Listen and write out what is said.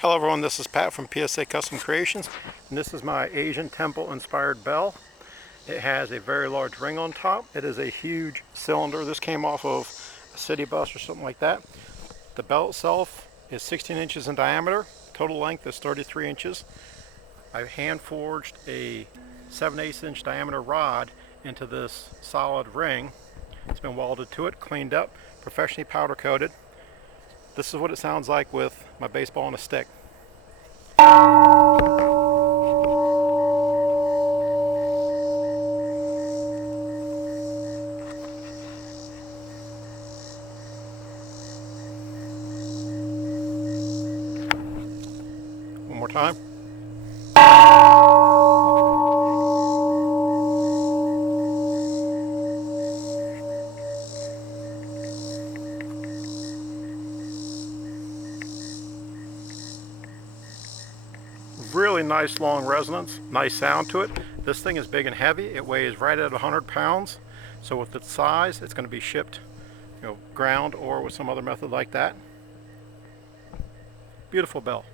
Hello everyone, this is Pat from PSA Custom Creations, and this is my Asian temple inspired bell. It has a very large ring on top. It is a huge cylinder. This came off of a city bus or something like that. The bell itself is 16 inches in diameter. Total length is 33 inches. I hand forged a 7/8 inch diameter rod into this solid ring. It's been welded to it, cleaned up, professionally powder coated. This is what it sounds like with my baseball on a stick. One more time. Really nice long resonance, nice sound to it. This thing is big and heavy. It weighs right at 100 pounds. So with its size, it's going to be shipped, ground or with some other method like that. Beautiful bell.